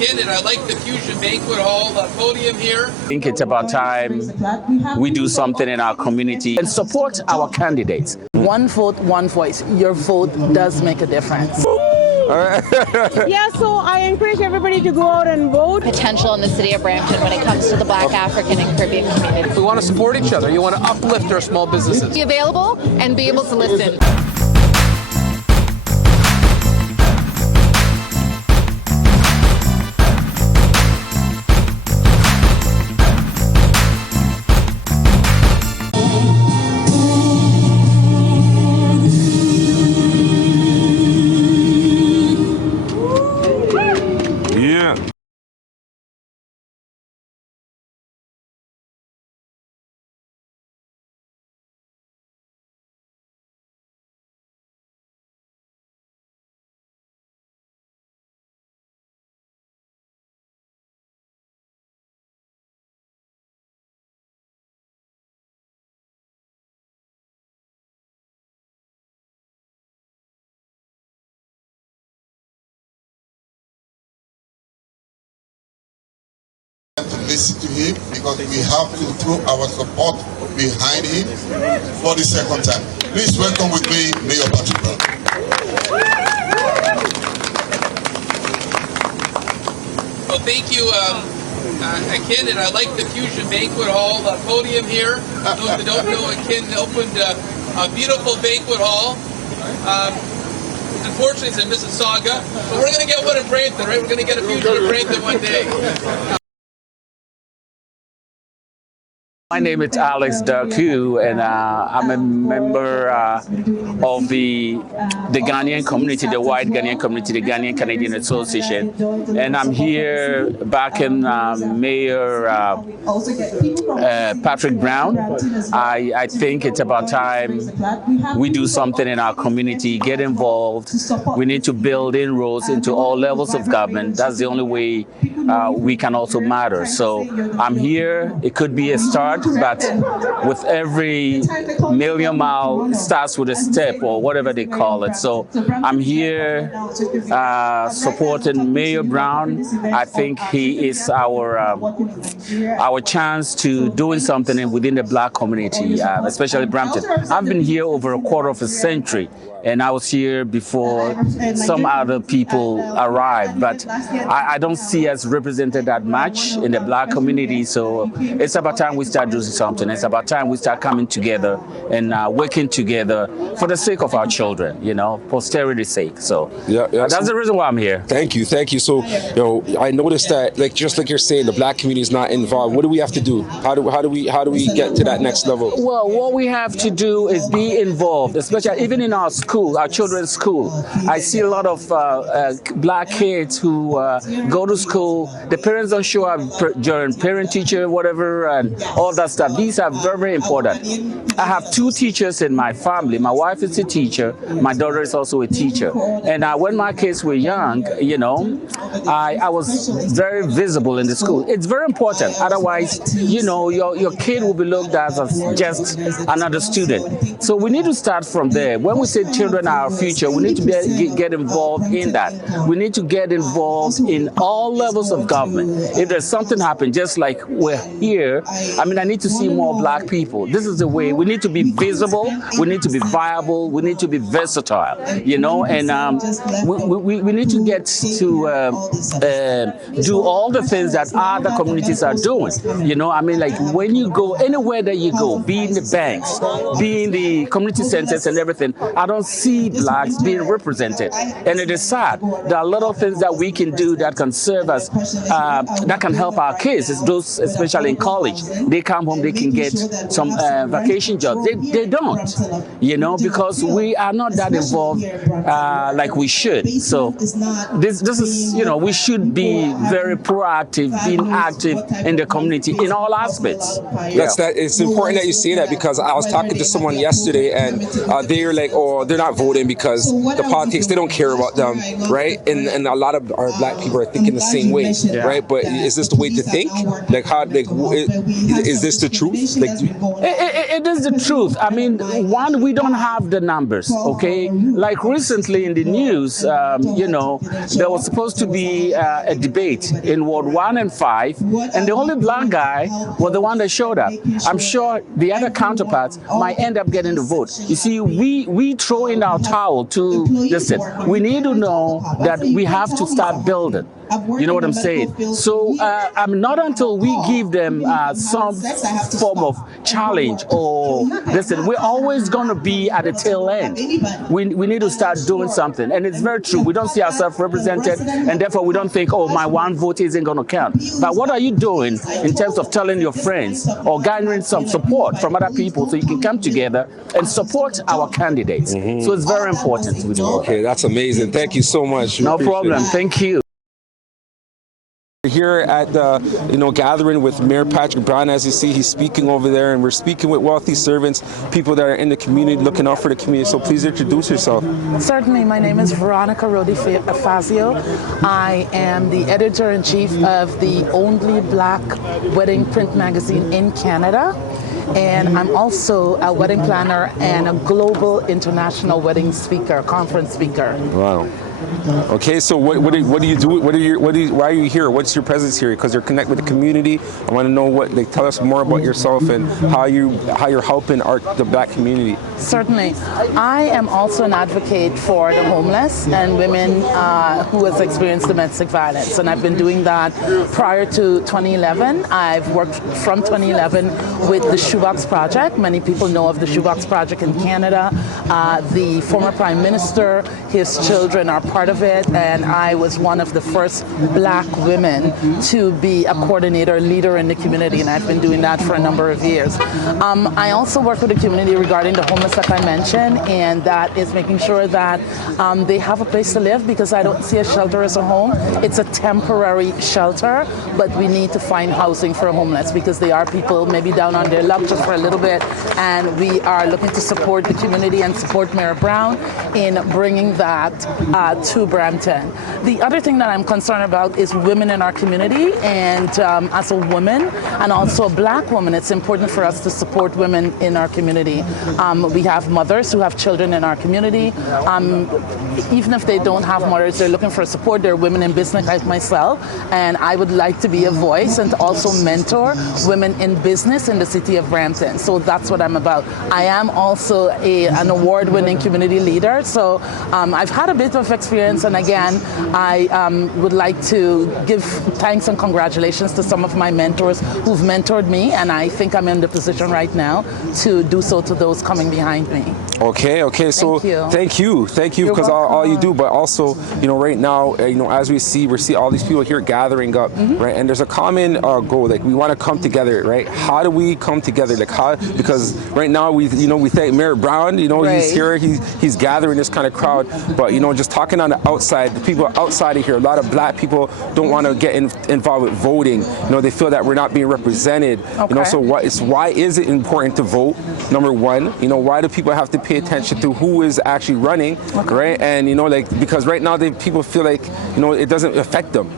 kid, and I like the Fusion Banquet Hall podium here. I think it's about time we do something in our community and support our candidates. One vote, one voice. Your vote does make a difference. Yeah, so I encourage everybody to go out and vote. Potential in the city of Brampton when it comes to the Black African and Caribbean community. We want to support each other. You want to uplift our small businesses. Be available and be able to listen. To listen to him because we have to throw our support behind him for the second time. Please welcome with me Mayor Patrick. Well, thank you, Ken, and I like the Fusion Banquet Hall podium here. Those that don't know, Ken opened a beautiful banquet hall. Unfortunately, it's in Mississauga, but we're going to get one in Brampton, right? We're going to get a Fusion in Brampton one day. My name is Alex Darku, and I'm a member of the Ghanaian community, the white Ghanaian community, the Ghanaian Canadian Association. And I'm here backing Mayor Patrick Brown. I think it's about time we do something in our community, get involved. We need to build inroads into all levels of government. That's the only way we can also matter. So I'm here. It could be a start, but with every million mile, it starts with a step or whatever they call it. So I'm here supporting Mayor Brown. I think he is our chance to doing something within the black community, especially Brampton. I've been here over a quarter of a century, and I was here before some other people arrived, but I don't see us represented that much in the black community. So it's about time we start doing something. It's about time we start coming together and working together for the sake of our children, you know, posterity's sake. So that's the reason why I'm here. Thank you. So, you know, I noticed that, like, just like you're saying, the black community is not involved. What do we have to do? How do we get to that next level? Well, what we have to do is be involved, especially even in our school, our children's school. I see a lot of black kids who go to school. The parents don't show up during parent-teacher, whatever, and all that stuff. These are very, very important. I have two teachers in my family. My wife is a teacher. My daughter is also a teacher. And when my kids were young, you know, I was very visible in the school. It's very important. Otherwise, you know, your kid will be looked at as just another student. So we need to start from there. When we say children are our future, we need to get involved in that. We need to get involved in all levels of government. If there's something happen, just like we're here, I mean, I need to see more black people. This is the way. We need to be visible. We need to be viable. We need to be versatile, you know, and we need to get to do all the things that other communities are doing. You know, I mean, like when you go anywhere that you go, be in the banks, be in the community centers and everything, I don't see blacks being represented. And it is sad. There are a lot of things that we can do that can serve us, that can help our kids. It's those, especially in college. They come home, they can get some vacation jobs. They don't, you know, because we are not that involved like we should. So this is, you know, we should be very proactive, being active in the community in all aspects. It's important that you say that, because I was talking to someone yesterday and they're like, oh, they're not voting because the politics, they don't care about them, right? And a lot of our black people are thinking the same way, right? But is this the way to think? Like, how, like, is Is this the truth? Like, It is the truth. I mean, one, we don't have the numbers, okay? Like recently in the news, you know, there was supposed to be a debate in Ward 1 and 5, and the only black guy was the one that showed up. I'm sure the other counterparts might end up getting the vote. You see, we throw in our towel to, listen, we need to know that we have to start building. You know what I'm saying? So not until we give them some form of challenge or listen, we're always going to be at the tail end. We need to start doing something. And it's very true. We don't see ourselves represented, and therefore we don't think, oh, my one vote isn't going to count. But what are you doing in terms of telling your friends or garnering some support from other people so you can come together and support our candidates? So it's very important. okay, that's amazing. Thank you so much. No problem. Thank you. Here at the gathering with Mayor Patrick Brown. As you see, he's speaking over there, and we're speaking with wealthy servants, people that are in the community, looking out for the community. So please introduce yourself. Certainly, my name is Veronica Rodi Fazio. I am the editor-in-chief of the only black wedding print magazine in Canada. And I'm also a wedding planner and a global international wedding speaker, conference speaker. Wow. Okay, so what do you do? Why are you here? What's your presence here? Because you're connected with the community. I want to know tell us more about yourself and how you're helping the black community. Certainly. I am also an advocate for the homeless and women who has experienced domestic violence. And I've been doing that prior to 2011. I've worked from 2011 with the Shoebox Project. Many people know of the Shoebox Project in Canada. The former Prime Minister, his children are part of it, and I was one of the first black women to be a coordinator, leader in the community, and I've been doing that for a number of years. I also work with the community regarding the homeless that I mentioned, and that is making sure that they have a place to live, because I don't see a shelter as a home. It's a temporary shelter, but we need to find housing for homeless, because they are people maybe down on their luck just for a little bit, and we are looking to support the community and support Mayor Brown in bringing that to Brampton. The other thing that I'm concerned about is women in our community, and as a woman and also a black woman, it's important for us to support women in our community. We have mothers who have children in our community. Even if they don't have mothers, they're looking for support. They're women in business like myself, and I would like to be a voice and to also mentor women in business in the city of Brampton. So that's what I'm about. I am also an award-winning community leader, so I've had a bit of experience, and again, I would like to give thanks and congratulations to some of my mentors who've mentored me, and I think I'm in the position right now to do so to those coming behind me. Okay, so thank you, because all you do, but also, right now, as we see all these people here gathering up, right, and there's a common goal, like we want to come together, right? How do we come together? Like how? Because right now we thank Mayor Brown, right. He's here, he's gathering this kind of crowd, but just talking on the outside, the people outside of here, a lot of black people don't want to get involved with voting. They feel that we're not being represented. Okay. So why is it important to vote? Number one, why do people have to pay attention to who is actually running, right? And because right now people feel like it doesn't affect them.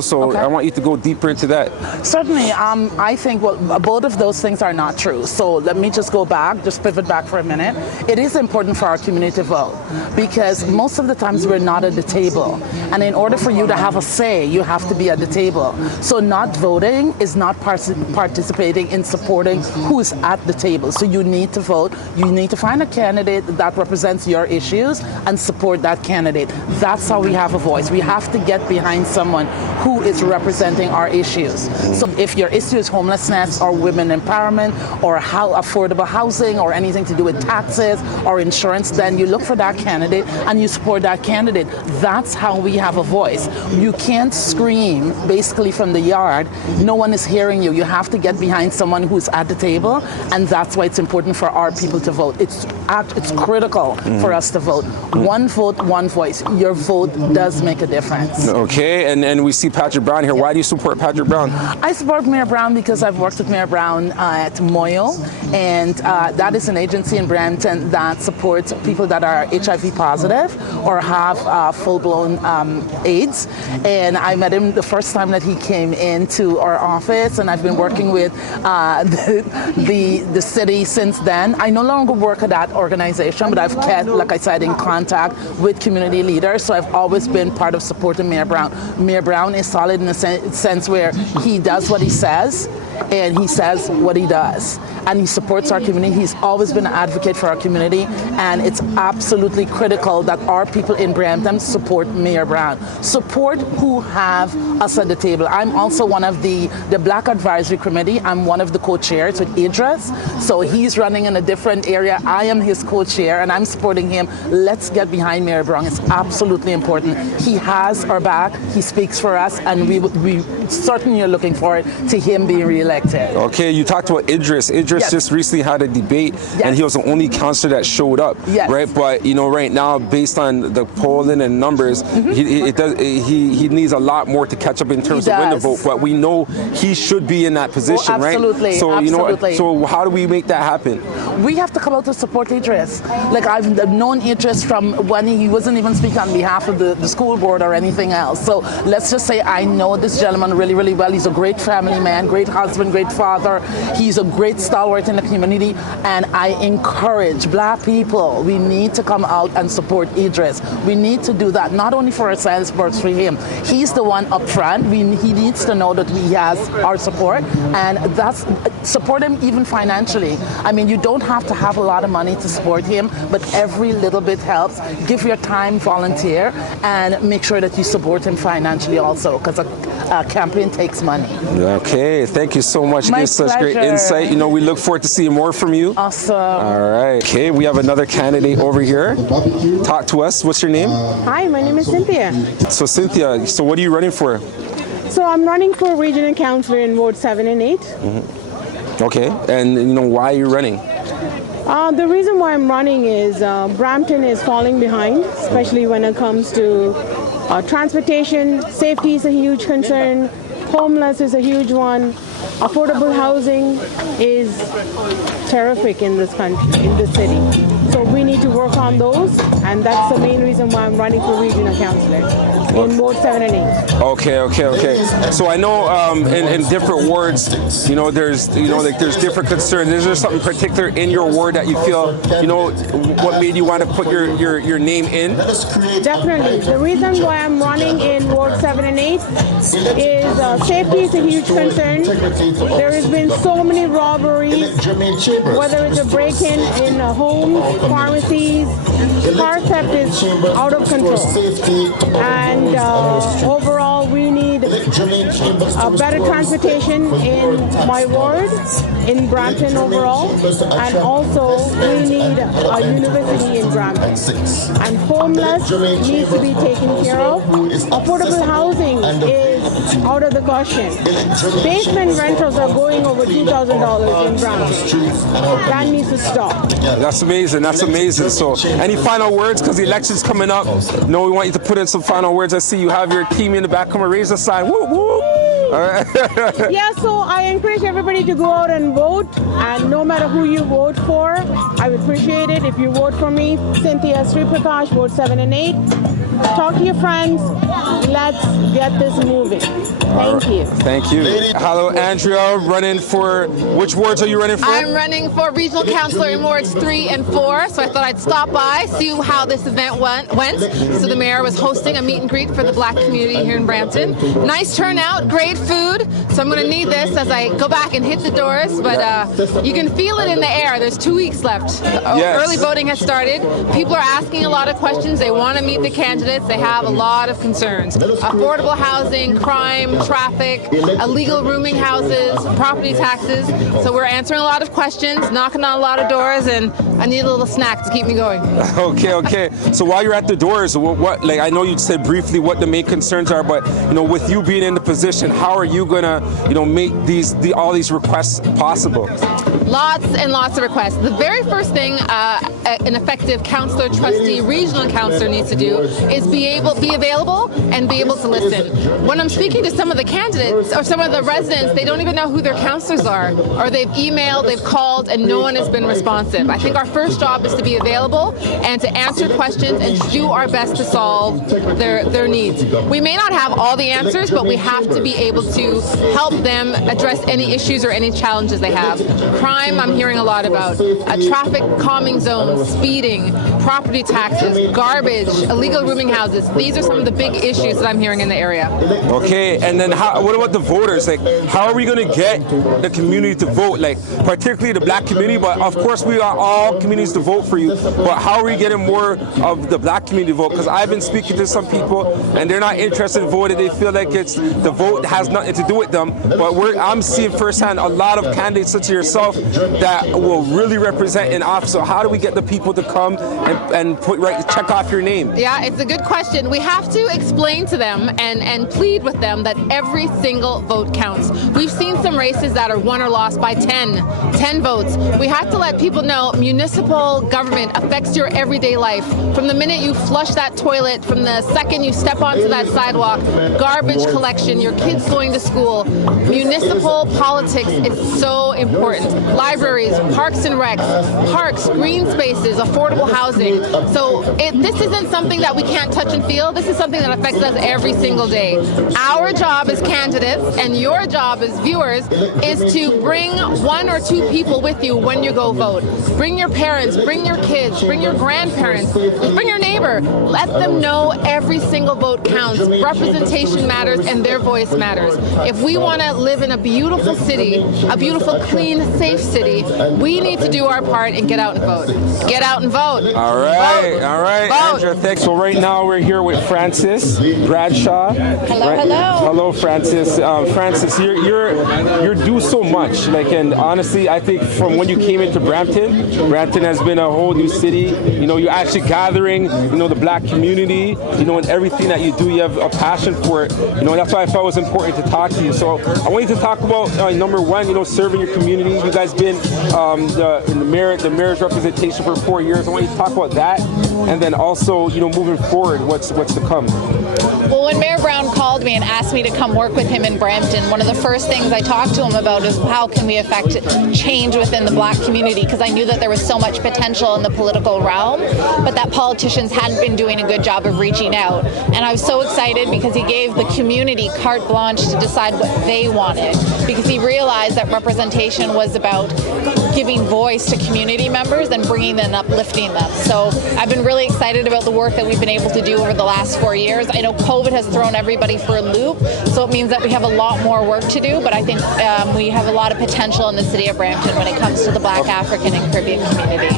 So I want you to go deeper into that. Certainly, I think both of those things are not true. So let me just pivot back for a minute. It is important for our community to vote, because most of the times we're not at the table. And in order for you to have a say, you have to be at the table. So not voting is not participating in supporting who's at the table. So you need to vote. You need to find a candidate that represents your issues and support that candidate. That's how we have a voice. We have to get behind someone who is representing our issues. So if your issue is homelessness or women empowerment or how affordable housing or anything to do with taxes or insurance, then you look for that candidate and you support that candidate. That's how we have a voice. You can't scream basically from the yard. No one is hearing you. You have to get behind someone who's at the table, and that's why it's important for our people to vote. It's critical for us to vote. One vote, one voice. Your vote does make a difference. Okay, and we see Patrick Brown here. Why do you support Patrick Brown? I support Mayor Brown because I've worked with Mayor Brown at Moyo, and that is an agency in Brampton that supports people that are HIV positive or have full-blown AIDS. And I met him the first time that he came into our office, and I've been working with the city since then. I no longer work at that organization, but I've kept, like I said, in contact with community leaders, so I've always been part of supporting Mayor Brown. Mayor Brown is solid in the sense where he does what he says, and he says what he does, and he supports our community. He's always been an advocate for our community, and it's absolutely critical that our people in Brampton support Mayor Brown. Support who have us at the table. I'm also one of the Black Advisory Committee. I'm one of the co-chairs with Idris, so he's running in a different area. I am his co-chair, and I'm supporting him. Let's get behind Mayor Brown. It's absolutely important. He has our back. He speaks for us, and we certainly are looking forward to him being re-elected. Okay, you talked about Idris. Idris Yes. just recently had a debate, and he was the only councillor that showed up, Yes. right? But right now, based on the polling and numbers, he needs a lot more to catch up in terms of win the vote. But we know he should be in that position, absolutely, right? So absolutely. So how do we make that happen? We have to come out to support Idris. Like, I've known Idris from when he wasn't even speaking on behalf of the school board or anything else. So let's just say I know this gentleman really, really well. He's a great family man, great husband, great father. He's a great stalwart in the community, and I encourage Black people, we need to come out and support Idris. We need to do that, not only for ourselves, but for him. He's the one up front. He needs to know that he has our support, and that's support him even financially. I mean, you don't have to have a lot of money to support him, but every little bit helps. Give your time, volunteer, and make sure that you support him financially also, because a campaign takes money. Okay, thank you so much. My Give such great pleasure. insight. We look forward to seeing more from you. Awesome. All right. Okay, we have another candidate over here. Talk to us. What's your name? Hi, my name is Cynthia. So Cynthia, so what are you running for? So I'm running for regional councillor in Ward 7 and 8. Okay, and why are you running? The reason why I'm running is Brampton is falling behind, especially when it comes to transportation. Safety is a huge concern. Homeless is a huge one. Affordable housing is terrific in this country, in this city. So we need to work on those, and that's the main reason why I'm running for regional councillor in Ward 7 and 8. Okay. So I know in different wards, there's there's different concerns. Is there something particular in your ward that you feel, what made you want to put your name in? Definitely. The reason why I'm running in Ward 7 and 8 is safety is a huge concern. There has been so many robberies, whether it's a break-in in homes, pharmacies. Car theft is out of control. And overall, we need better transportation in my ward, in Brampton overall, and also we need a university in Brampton. And homeless needs to be taken care of. Affordable housing is out of the question. Basement rentals are going over $2,000 in Brampton. That needs to stop. That's amazing. So any final words, because the election's coming up? We want you to put in some final words. I see you have your team in the back. Come and raise the sign. Woo, woo. All right. Yeah, so I encourage everybody to go out and vote, and no matter who you vote for, I would appreciate it if you vote for me, Cynthia Pragash, Ward 7 and 8. Talk to your friends. Let's get this moving. Thank you. Hello, Andria, running for, which wards are you running for? I'm running for regional councillor in wards 3 and 4, so I thought I'd stop by, see how this event went. So the mayor was hosting a meet and greet for the Black community here in Brampton. Nice turnout, great food, so I'm going to need this as I go back and hit the doors, but you can feel it in the air. There's 2 weeks left. Yes. Early voting has started. People are asking a lot of questions. They want to meet the candidates. They have a lot of concerns. Affordable housing, crime, traffic, illegal rooming houses, property taxes. So we're answering a lot of questions, knocking on a lot of doors, and I need a little snack to keep me going. Okay. So while you're at the doors, what I know you said briefly what the main concerns are, but with you being in the position, how are you gonna make all these requests possible? Lots and lots of requests. The very first thing, an effective councillor, trustee, regional councillor needs to do is be available and be able to listen. When I'm speaking to some of the candidates or some of the residents, they don't even know who their councillors are, or they've emailed, they've called, and no one has been responsive. I think our first job is to be available and to answer questions and do our best to solve their needs. We may not have all the answers, but we have to be able to help them address any issues or any challenges they have. Crime, I'm hearing a lot about. Traffic calming zones, speeding, property taxes, garbage, illegal rooming houses. These are some of the big issues that I'm hearing in the area. Okay, and then what about the voters? Like, how are we going to get the community to vote? Like, particularly the black community, but of course we are all communities to vote for you. But how are we getting more of the black community to vote? Because I've been speaking to some people, and they're not interested in voting. They feel like the vote has nothing to do with them. But I'm seeing firsthand a lot of candidates such as yourself that will really represent in office. So how do we get the people to come and check off your name? Yeah, it's a good question. We have to explain to them and plead with them that every single vote counts. We've seen some races that are won or lost by 10 votes. We have to let people know municipal government affects your everyday life. From the minute you flush that toilet, from the second you step onto that sidewalk, garbage collection, your kids going to school. Municipal politics is so important. Libraries, parks and recs, parks, green spaces, affordable housing. So this isn't something that we can't touch and feel. This is something that affects us every single day. Our job as candidates and your job as viewers is to bring one or two people with you when you go vote. Bring your parents, bring your kids, bring your grandparents, bring your neighbor. Let them know every single vote counts. Representation matters and their voice matters. If we want to live in a beautiful city, a beautiful, clean, safe city, we need to do our part and get out and vote. Get out and vote. All right, vote. all right. Vote. Andria, thanks. So right now we're here with Francis Bradshaw. Hello, right? hello. Hello, Francis. Francis, you're do so much. Like, and honestly, I think from when you came into Brampton, Brampton has been a whole new city. You know, you're actually gathering, the black community. And everything that you do, you have a passion for it. That's why I felt it was important to talk to you. So I want you to talk about number one, serving your community. You guys been the mayor's representation for 4 years. I want you to talk about that, and then also, moving forward, what's to come. Well, when Mayor Brown called me and asked me to come work with him in Brampton, one of the first things I talked to him about is how can we affect change within the black community, because I knew that there was so much potential in the political realm, but that politicians hadn't been doing a good job of reaching out. And I was so excited because he gave the community carte blanche to decide what they wanted, because he realized that representation was about giving voice to community members and bringing them and uplifting them. So I've been really excited about the work that we've been able to do over the last 4 years. I know COVID has thrown everybody for a loop, so it means that we have a lot more work to do, but I think we have a lot of potential in the city of Brampton when it comes to the Black African and Caribbean community.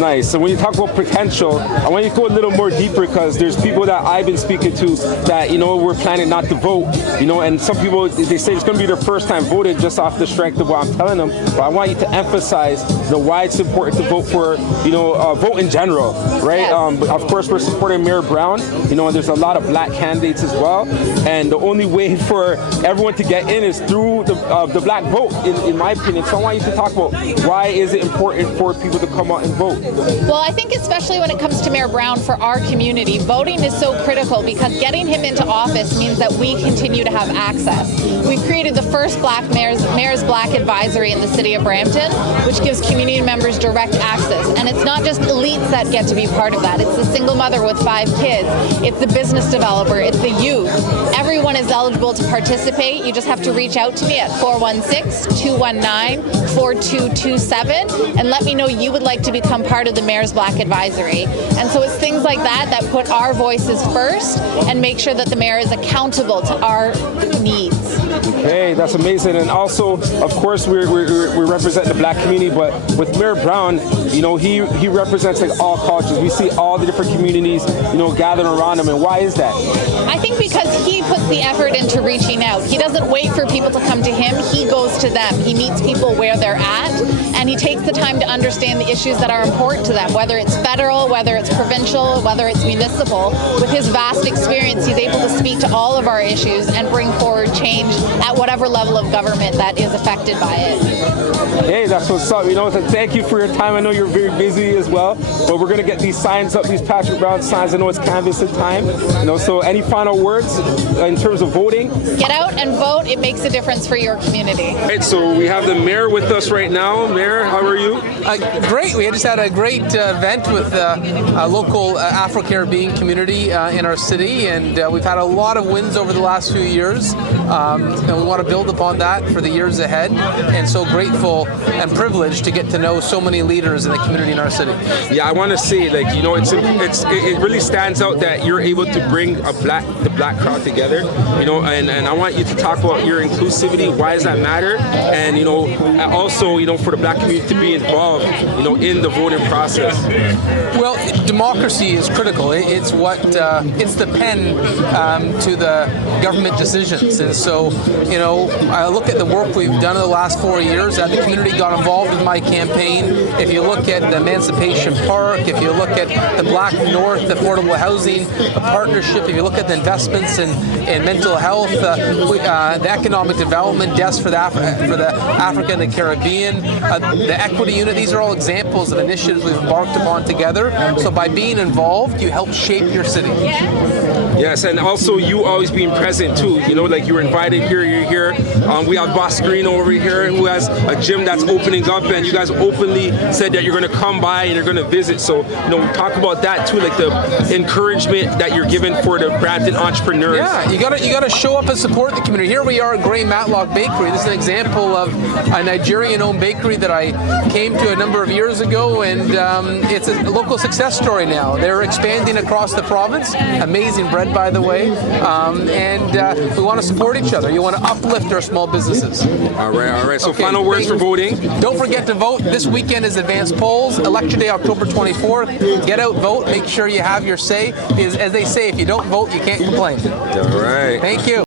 Nice. So when you talk about potential, I want you to go a little more deeper, because there's people that I've been speaking to that, we're planning not to vote, and some people, they say it's going to be their first time voting just off the strength of what I'm telling them. But I want you to emphasize why it's important to vote for, vote in general, right? Yes. But of course, we're supporting Mayor Brown, and there's a lot of black candidates as well. And the only way for everyone to get in is through the black vote, in my opinion. So I want you to talk about why is it important for people to come out and vote? Well, I think especially when it comes to Mayor Brown, for our community, voting is so critical, because getting him into office means that we continue to have access. We've created the first Black Mayor's Black Advisory in the city of Brampton, which gives community members direct access. And it's not just elites that get to be part of that. It's the single mother with 5 kids. It's the business developer. It's the youth. Everyone is eligible to participate. You just have to reach out to me at 416-219-4227 and let me know you would like to become part of the Mayor's Black Advisory. And so it's things like that that put our voices first and make sure that the mayor is accountable to our needs. Okay, that's amazing. And also, of course, we represent the black community, but with Mayor Brown, he represents like all cultures. We see all the different communities, gathering around him. And why is that? I think because he puts the effort into reaching out. He doesn't wait for people to come to him. He goes to them. He meets people where they're at, and he takes the time to understand the issues that are important to them, whether it's federal, whether it's provincial, whether it's municipal. With his vast experience, he's able to speak to all of our issues and bring forward change at whatever level of government that is affected by it. Hey, that's what's up. You know, thank you for your time. I know you're very busy as well, but we're gonna get these signs up, these Patrick Brown signs. I know it's canvassing time. You know, so any final words in terms of voting? Get out and vote. It makes a difference for your community. All right, so we have the mayor with us right now. Mayor, how are you? Great. We just had a great event with a local Afro-Caribbean community in our city, and we've had a lot of wins over the last few years, and we want to build upon that for the years ahead. And so grateful and privileged to get to know so many leaders in the community in our city. Yeah, I want to say, like, you know, it really stands out that you're able to bring the black crowd together, you know, and I want you to talk about your inclusivity. Why does that matter? And, you know, also, you know, for the black community to be involved, you know, in the voting process. Well, democracy is critical. It's what it's the pen to the government decisions. And so, you know, I look at the work we've done in the last 4 years. That the community got involved with my campaign. If you look at the Emancipation Park, if you look at the Black North affordable housing partnership, if you look at the investments in mental health, the economic development desk for the Africa and the Caribbean, the equity unit, these are all examples of initiatives we've embarked upon together. So by being involved, you help shape your city. Yes, and also you always being present too. You know, like you were invited here, you're here. We have Boss Green over here who has a gym that's opening up, and you guys openly said that you're going to come by and you're going to visit. So, you know, talk about that too, like the encouragement that you're giving for the Brampton entrepreneurs. Yeah, you gotta show up and support the community. Here we are at Gray Matlock Bakery. This is an example of a Nigerian-owned bakery that I came to a number of years ago, and it's a local success story now. They're expanding across the province. Amazing bread, by the way, and we want to support each other. You want to uplift our small businesses. All right. So okay, final words for voting. Don't forget to vote. This weekend is advanced polls. Election day, October 24th. Get out, vote. Make sure you have your say. Because as they say, if you don't vote, you can't complain. All right. Thank you.